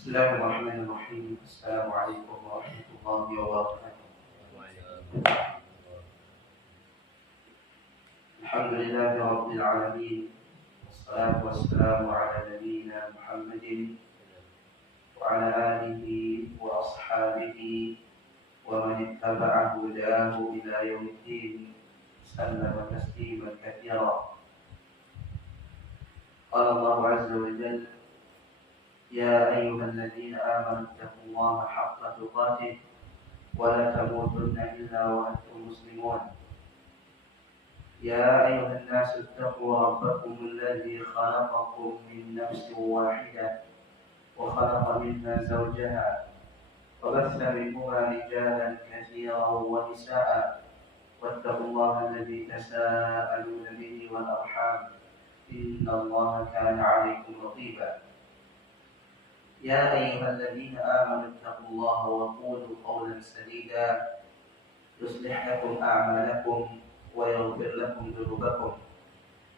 بسم الله الرحمن الرحيم. السلام عليكم ورحمة الله وبركاته. الحمد لله رب العالمين، والصلاة والسلام على نبينا محمد وعلى آله وأصحابه ومن اتبع هداه إلى يوم الدين، سلم تسليما كثيرا. قال الله عز وجل: يا أيها الذين آمنوا اتقوا الله حق تقاته ولا تموتن إلا وأنتم مسلمون. يا أيها الناس اتقوا ربكم الذي خلقكم من نفس واحدة وخلق منها زوجها وبث منهما رجالا كثيرا ونساء واتقوا الله الذي تساءلون به والأرحام إن الله كان عليكم رقيبا. يا أيها الذين آمنوا اتقوا الله وقولوا قولا سديدا يصلح لكم أعمالكم ويغفر لكم ذنوبكم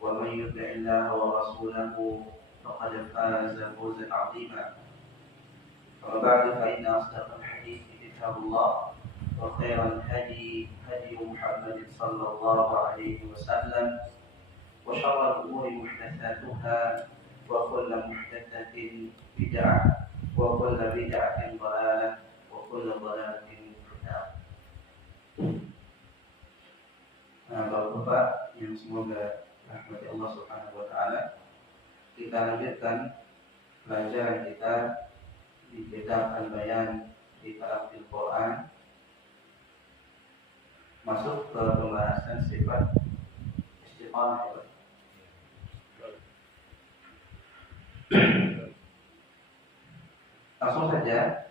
ومن يطع الله ورسوله فقد فاز فوزا عظيما. أما بعد فإن أصدق الحديث كتاب الله وخير الهدي هدي محمد صلى الله عليه وسلم وشر الأمور محدثاتها وكل محدثة بدعة وكل بدعة ضلالة وكل ضلالة في النار. Bapak-bapak yang semoga rahmati Allah Subhanahu wa taala, kita lanjutkan pelajaran kita di kitab Al-Bayan di Talaqil Quran, masuk ke pembahasan sifat istiqamah. Langsung saja,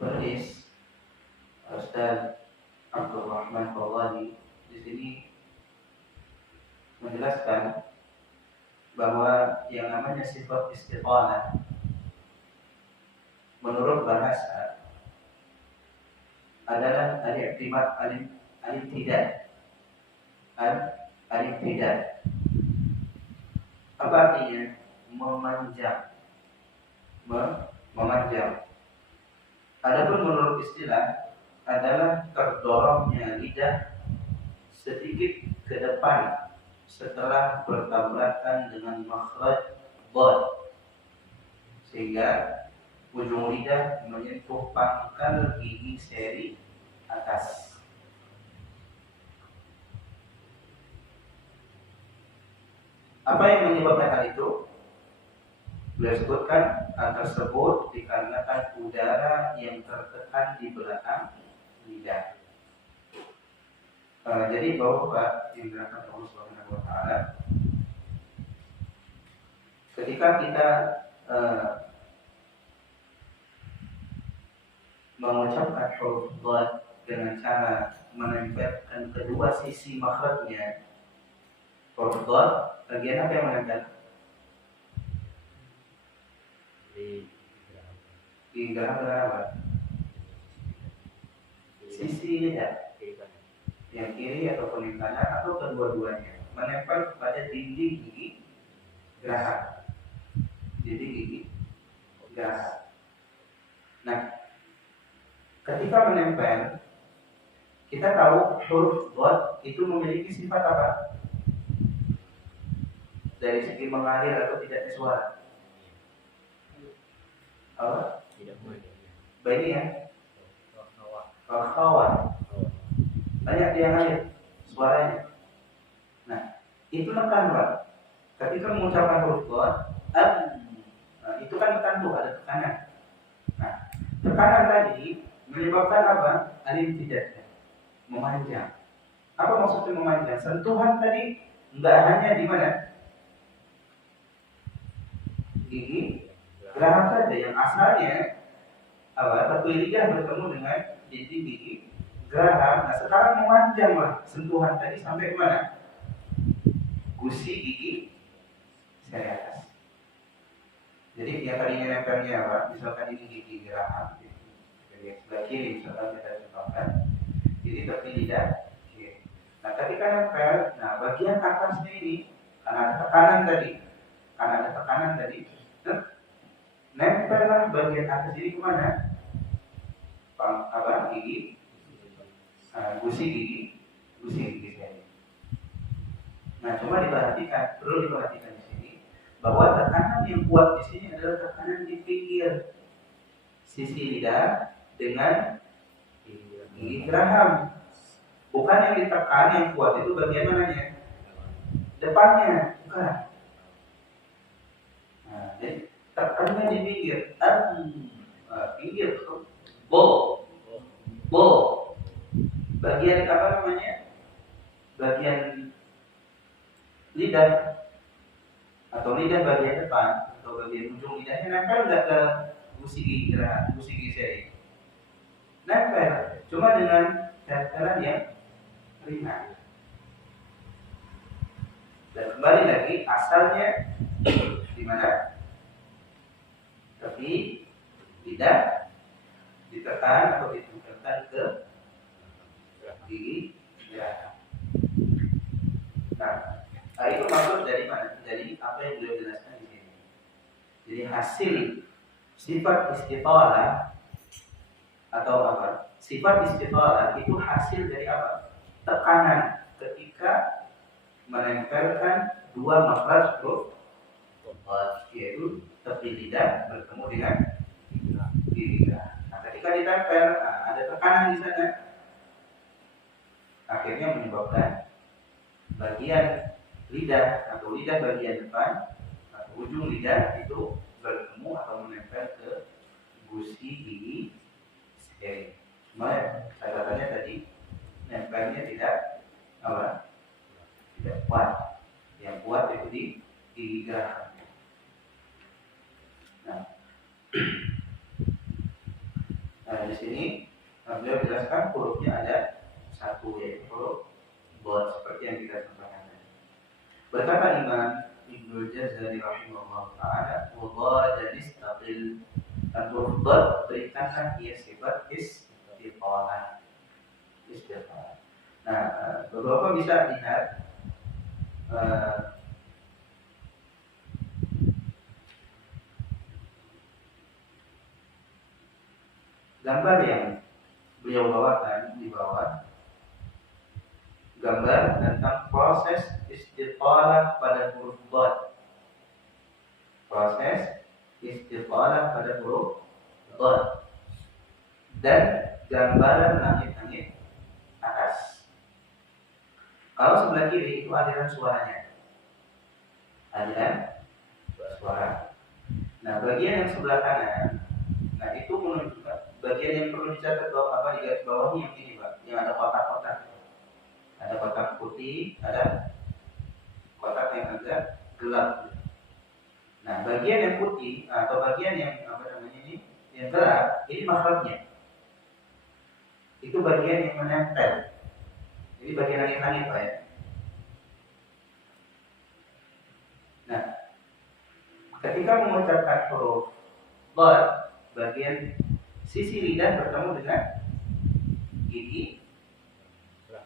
penulis Ustaz Abdul Rahman Fawzani di sini menjelaskan bahwa yang namanya sifat istiqamah menurut bahasa adalah al-i'timad al-ibtida'. Al-ibtida'. Apa artinya? Memanjang. Adapun menurut istilah adalah terdorongnya lidah sedikit ke depan setelah bertabrakan dengan makhraj dhad, sehingga ujung lidah menyentuh pangkal gigi seri atas. Apa yang menyebabkan hal itu? Beliau sebutkan hal tersebut dikarenakan udara yang tertekan di belakang lidah. Jadi Bapak yang dirahmati Allah Subhanahu wa taala, ketika kita mengucapkan huruf dhad dengan cara menempelkan kedua sisi makhrajnya, huruf dhad bagian apa yang menempel? Di geraham apa? Sisi lidah, yang kiri ataupun yang kanan atau kedua-duanya, menempel pada dinding gigi geraham. Dinding gigi geraham. Nah, ketika menempel, kita tahu huruf dhad itu memiliki sifat apa? Dari segi mengalir atau tidaknya suara. Apa? Banyak ya? Kawan. Banyak dia ngalir suaranya. Nah, itu tekan Pak. Ketika mengucapkan huruf dhad, itu kan tekan tuh, ada tekanan. Nah, tekanan tadi menyebabkan apa? Al-ibtida', memanjang. Apa maksudnya memanjang? Sentuhan tadi enggak hanya di mana? Gigi geraham saja, yang asalnya tepi lidah bertemu dengan dinding gigi geraham. Nah, sekarang memanjang lah sentuhan tadi sampai mana? Gusi gigi seri atas. Jadi yang tadinya nempelnya apa? Misalkan ini gigi geraham, jadi sebelah kiri misalkan kita contohkan, jadi tepi lidah kiri. Nah, ketika nempel, nah bagian atasnya ini karena ada tekanan tadi, nempellah bagian atas ini kemana? Gigi, gusi gigi saya. Nah, cuma perlu diperhatikan di sini bahwa tekanan yang kuat di sini adalah tekanan di pinggir sisi lidah dengan gigi geraham. Bukan yang ditekan yang kuat itu bagian mananya? Depannya, bukan. Nah, jadi tekannya di pinggir, pinggir, bo, bagian apa namanya? Bagian lidah atau lidah bagian depan atau bagian ujung lidahnya nempel nggak ke gusi gigi geraham, gusi gigi seri? Nempel, cuma dengan tempelan yang ringan. Dan kembali lagi asalnya di mana? Tapi lidah ditekan atau ditempelkan ke gigi geraham. Nah, itu maksud dari mana? Dari apa yang beliau jelaskan di sini. Jadi hasil sifat istiqalah atau apa? Sifat istiqalah itu hasil dari apa? Tekanan ketika menempelkan dua makhraj huruf, yaitu tepi lidah bertemu dengan gigi geraham. Nah, ketika ditempel, ada tekanan di sana, akhirnya menyebabkan bagian lidah atau lidah bagian depan atau ujung lidah itu bertemu atau menempel ke gusi gigi seri. Cuma catatannya tadi nempelnya tidak kuat. Yang kuat itu di gigi geraham. Nah, di sini beliau jelaskan hurufnya ada satu, yaitu huruf bod seperti yang kita sampaikan tadi. Berkata Imam Ibnul Jazari rahimahullah ta'ala, "Wadha nistaqil." Dan huruf bod berikanlah ia sifat istiqalah. Nah, beberapa bisa lihat gambar yang beliau bawakan di bawah, gambar tentang proses istiqalah pada huruf bod. Proses istiqalah pada huruf bod dan gambaran langit-langit atas. Kalau sebelah kiri itu aliran suaranya, aliran suara. Nah, bagian yang sebelah kanan, nah itu menunjukkan bagian yang perlu dicatat bahwa di garis bawahnya yang ini, Pak, yang ada kotak-kotak. Ada kotak putih, ada kotak yang agak gelap. Nah, bagian yang putih atau bagian yang yang gelap, ini makhrajnya. Itu bagian yang menempel. Jadi bagian langit-langit, Pak, ya. Nah, ketika mengucapkan huruf bod, bagian sisi lidah bertemu dengan gigi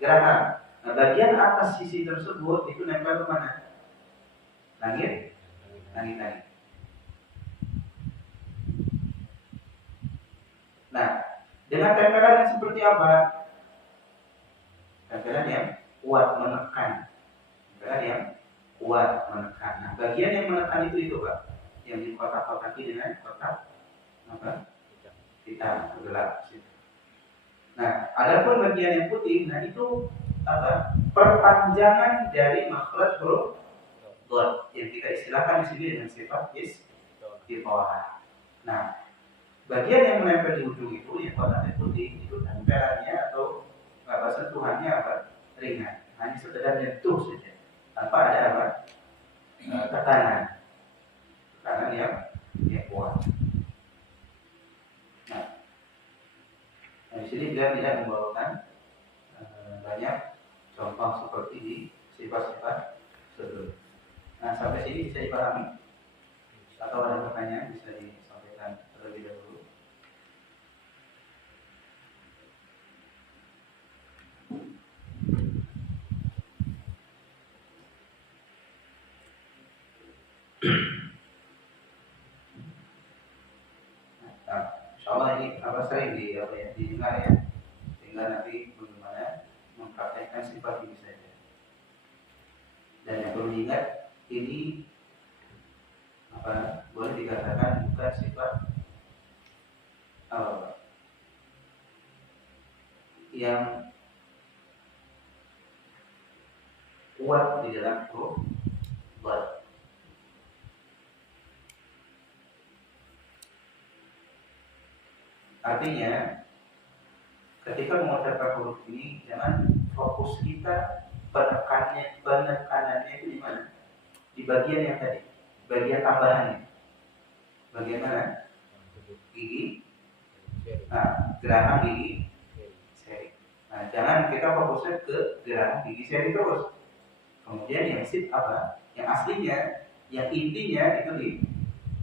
geraham. Nah, bagian atas sisi tersebut itu nempel ke mana? Langit. Nah, dengan tempelan yang seperti apa? Tempelan yang kuat menekan. Nah, bagian yang menekan itu Pak, yang di kotak-kotaki dengan kotak apa? Hitam, gelap. Nah, adapun bagian yang putih, nah itu apa? Perpanjangan dari makhraj huruf bod yang kita istilahkan di sini dengan sifat istiqalah. Nah, bagian yang menempel di ujung itu yang kotaknya putih itu tempelannya atau sentuhannya ringan, hanya sekedar nyentuh saja, tanpa ada tekanan yang kuat. Nah, di sini dia tidak membawakan banyak contoh seperti di sifat-sifat sebelum. Nah, sampai sini bisa dipahami? Atau ada pertanyaan bisa disampaikan terlebih dahulu? Nah, insyaallah ini sering didengar ya, sehingga nanti bagaimana mempraktekkan sifat ini saja. Dan yang perlu diingat, ini boleh dikatakan bukan sifat yang kuat di dalam huruf dhad. Artinya, ketika mengucapkan huruf ini, jangan fokus kita penekanannya itu di mana? Di bagian yang tadi, bagian tambahannya. Bagian mana? Gigi. Nah, geraham gigi seri. Nah, jangan kita fokusnya ke geraham gigi seri terus. Kemudian yang yang aslinya, yang intinya itu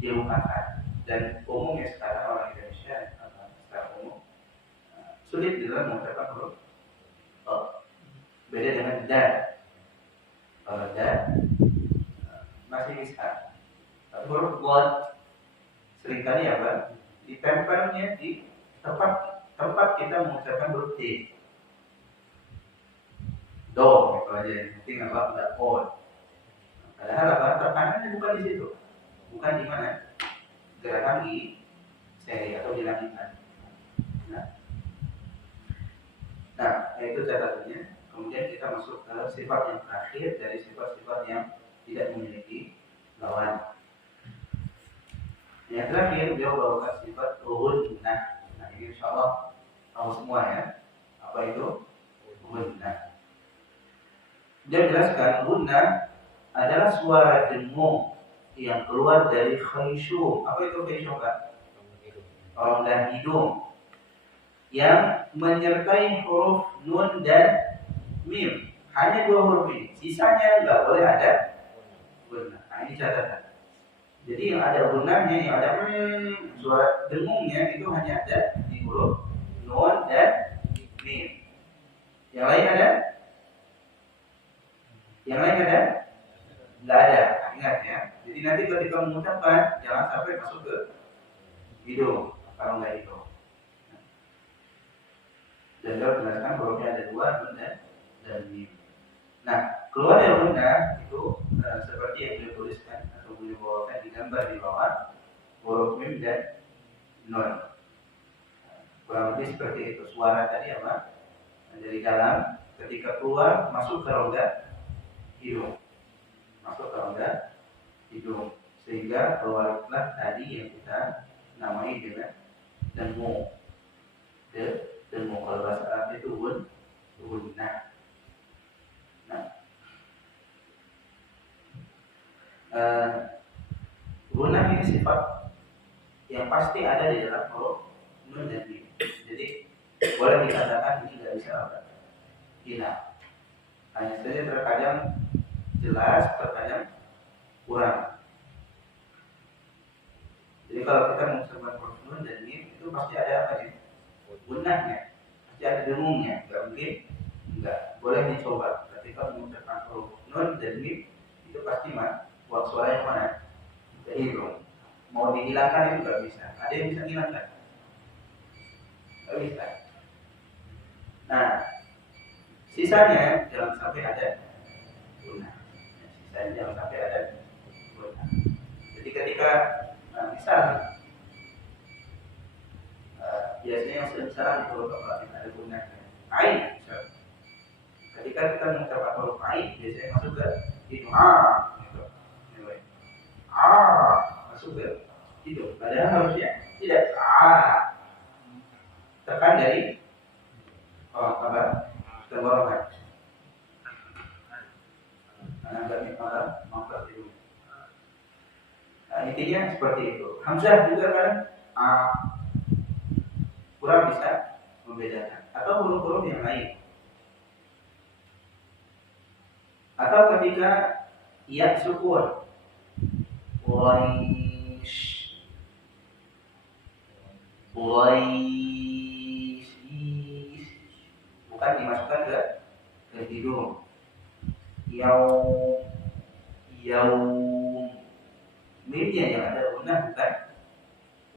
dilupakan. Dan umumnya sekarang orang Indonesia secara umum sulit dalam mengucapkan huruf beda dengan dan. Kalau dan masih bisa. Tapi huruf dhad seringkali ditempelnya di tempat kita mengucapkan huruf D. Do, gitu aja. Penting tidak on. Padahal tekanannya bukan di situ, bukan di mana gerakan di seri atau di langitan. Nah, itu catatannya. Kemudian kita masuk ke sifat yang terakhir dari sifat-sifat yang tidak memiliki lawan. Yang terakhir dia bawakan sifat ghunnah. Nah, ini insyaallah tahu semua ya. Apa itu ghunnah? Dia jelaskan ghunnah adalah suara dengung yang keluar dari khayshum. Apa itu khayshum, Pak? Rongga hidung yang menyertai huruf nun dan mim. Hanya 2 huruf ini. Sisanya enggak boleh ada ghunnah. Nah, ini catatan. Jadi yang ada gunnahnya, yang ada suara dengungnya itu hanya ada di huruf nun dan mim. Yang lain ada? Yang lain ada? Enggak ada. Ingat ya. Jadi nanti ketika mengucapkan jangan sampai masuk ke hidung. Kalau enggak hidung. Dan dia jelaskan hurufnya ada 2, nun dan mim. Nah, keluar dari gunnah itu seperti yang beliau tuliskan atau beliau bawakan di gambar di bawah, huruf mim dan nun. Kurang lebih seperti itu. Suara tadi dari dalam ketika keluar masuk ke rongga hidung, masuk ke rongga hidung, sehingga keluarlah tadi yang kita namai dengan dengung. Dengung kalau bahasa Arab itu gunnah. Gunnah ini sifat yang pasti ada di dalam huruf nun dan mim. Jadi boleh dikatakan ini tidak bisa hilang. Hanya saja terkadang jelas, terkadang kurang. Jadi kalau kita mengucapkan huruf nun dan mim itu pasti ada gunnahnya, pasti ada dengungnya. Enggak mungkin enggak. Boleh dicoba ketika mengucapkan huruf nun dan mim itu pasti buat suara yang mana? Ke hidung. Mau dihilangkan itu nggak bisa. Ada yang bisa hilangkan? Nggak bisa. Nah, sisanya jangan sampai ada gunnah. Sisanya jangan sampai ada gunnah. Jadi ketika misal biasanya yang sering di huruf apa kita ada gunnah. Ain. Ketika kita mengucapkan huruf ain, biasanya masuk ke hidung. Masuk ke hidung. Padahal harusnya tidak tekan dari tenggorokan. Nah, intinya seperti itu. Hamzah juga kan kurang bisa membedakan. Atau huruf-huruf yang lain. Atau ketika ya sukun, bukan dimasukkan ke hidung. Yaum mimnya yang ada gunnah bukan